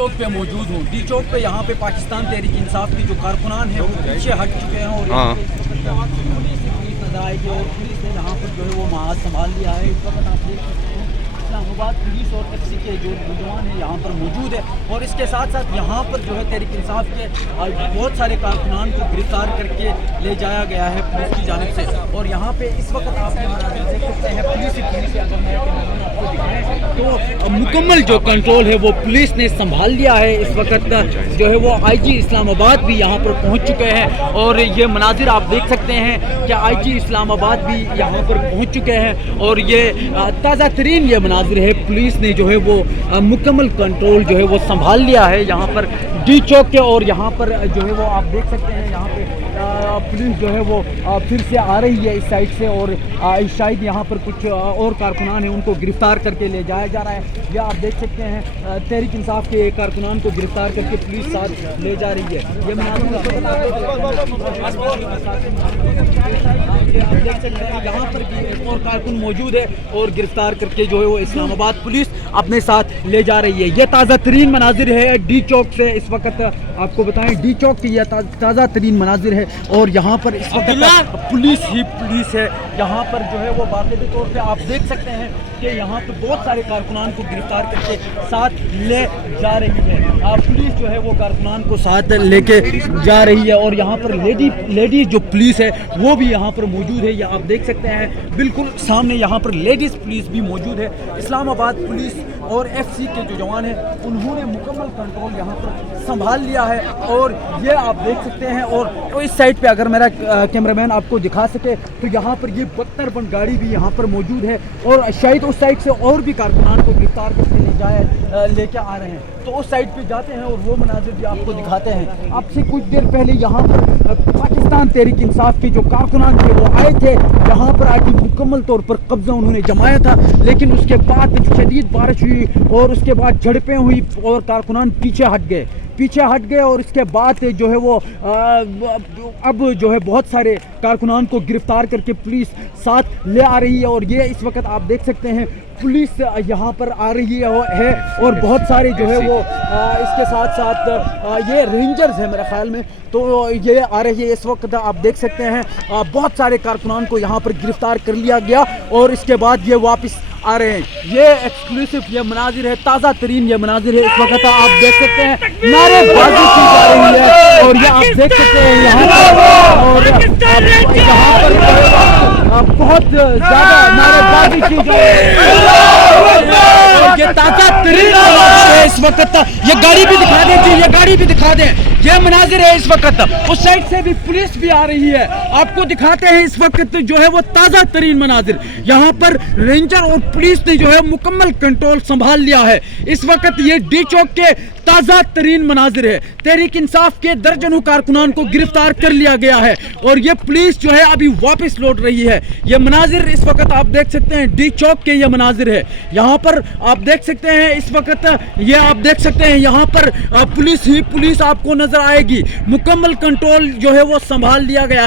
चौक पे मौजूद हूँ। डी चौक पे यहाँ पे पाकिस्तान तहरीक इंसाफ की जो कारकुनान है वो पीछे हट चुके हैं और पुलिस नजर आएगी और पुलिस ने यहाँ पर जो है वो महाज संभाल लिया है। इस वक्त आप देख सकते हैं इस्लामाबाद पुलिस और एफसी के जो नौजवान हैं यहाँ पर मौजूद है और इसके साथ साथ यहाँ पर जो है तहरीक इंसाफ के बहुत सारे कारकुनान को गिरफ्तार करके ले जाया गया है पुलिस की जानिब से। और यहाँ पे इस वक्त आप देख सकते हैं पुलिस अगर मैं आपको दिखाएं तो मुकम्मल जो कंट्रोल है वो पुलिस ने संभाल लिया है। इस वक्त जो है वो आईजी इस्लामाबाद भी यहाँ पर पहुँच चुके हैं और ये मनाजिर आप देख सकते हैं कि आईजी इस्लामाबाद भी यहाँ पर पहुँच चुके हैं और ये ताज़ा तरीन ये मनाजिर है। पुलिस ने जो है वो मुकम्मल कंट्रोल जो है वो संभाल लिया है यहाँ पर डी चौक के और यहाँ पर जो है वो आप देख सकते हैं यहाँ पे पुलिस जो है वो फिर से आ रही है इस साइड से और शायद यहाँ पर कुछ और कारकुनान हैं उनको गिरफ्तार करके ले जाया जा रहा है। या आप देख सकते हैं तहरीक इंसाफ के एक कारकुनान को गिरफ्तार करके पुलिस साथ ले जा रही है। ये आप देख सकते हैं यहाँ पर भी एक और कारकुन मौजूद है और गिरफ्तार करके जो है वो इस्लामाबाद पुलिस अपने साथ ले जा रही है। ये ताज़ा तरीन मनाजिर है डी चौक से। इस वक्त आपको बताएं डी चौक की यह ताज़ा तरीन मनाजिर है और यहाँ पर इस वक्त पुलिस ही पुलिस है। यहाँ पर जो है वो बाकायदे तौर पे आप देख सकते हैं कि यहाँ पर बहुत सारे कारकुनान को गिरफ्तार करके साथ ले जा रही है। पुलिस जो है वो कारकुनान को साथ लेके जा रही है और यहाँ पर लेडी जो पुलिस है वो भी यहाँ पर मौजूद है। ये आप देख सकते हैं बिल्कुल सामने यहाँ पर लेडीज़ पुलिस भी मौजूद है। इस्लामाबाद पुलिस और एफसी के जो जवान हैं उन्होंने मुकम्मल कंट्रोल यहाँ पर संभाल लिया है और ये आप देख सकते हैं। और इस साइड पे अगर मेरा कैमरामैन आपको दिखा सके तो यहाँ पर ये 72 बंद गाड़ी भी यहाँ पर मौजूद है और शायद उस साइड से और भी कारकुनान को गिरफ्तार करके लेके आ रहे हैं। तो उस साइड पे जाते हैं और वो मनाजिर भी आपको दिखाते हैं। आपसे कुछ देर पहले यहाँ पर पाकिस्तान तहरीक इंसाफ के जो कारकुनान थे वो आए थे, यहाँ पर आके मुकम्मल तौर पर कब्जा उन्होंने जमाया था, लेकिन उसके बाद शदीद बारिश हुई और उसके बाद झड़पें हुई और कारकुनान पीछे हट गए और इसके बाद जो है वो अब जो है बहुत सारे कारकुनान को गिरफ्तार करके पुलिस साथ ले आ रही है। और ये इस वक्त आप देख सकते हैं पुलिस यहाँ पर आ रही है और बहुत सारे जो है वो इसके साथ साथ ये रेंजर्स है मेरे ख्याल में, तो ये आ रही है। इस वक्त आप देख सकते हैं बहुत सारे कारकुनान को यहाँ पर गिरफ्तार कर लिया गया और इसके बाद ये वापस आ रहे हैं। ये एक्सक्लूसिव ये मनाजिर है, ताज़ा तरीन ये मनाजिर है। इस वक्त आप देख सकते हैं नारेबाजी की जा रही है और ये आप देख सकते हैं यहाँ पर और यहाँ पर बहुत ज़्यादा नारेबाजी की जा रही है। ये ताज़ा तरीन है इस वक्त। ये गाड़ी भी दिखा दें जी, ये गाड़ी भी दिखा दें। ये मनाजिर है इस वक्त। उस साइड से भी पुलिस भी आ रही है, आपको दिखाते हैं इस वक्त जो है वो ताज़ा तरीन मनाजिर। यहाँ पर रेंजर और पुलिस ने जो है मुकम्मल कंट्रोल संभाल लिया है। इस वक्त ये डी चौक के ताज़ा तरीन मनाजिर है। तहरीक इंसाफ के दर्जनों कारकुनान को गिरफ्तार कर लिया गया है और ये पुलिस जो है अभी वापस लौट रही है। ये मनाजिर इस वक्त आप देख सकते हैं डी चौक के ये मनाजिर है। यहाँ पर आप देख सकते हैं इस वक्त ये आप देख सकते हैं यहाँ पर पुलिस ही पुलिस आपको नजर आएगी। मुकम्मल कंट्रोल जो है वो संभाल लिया गया।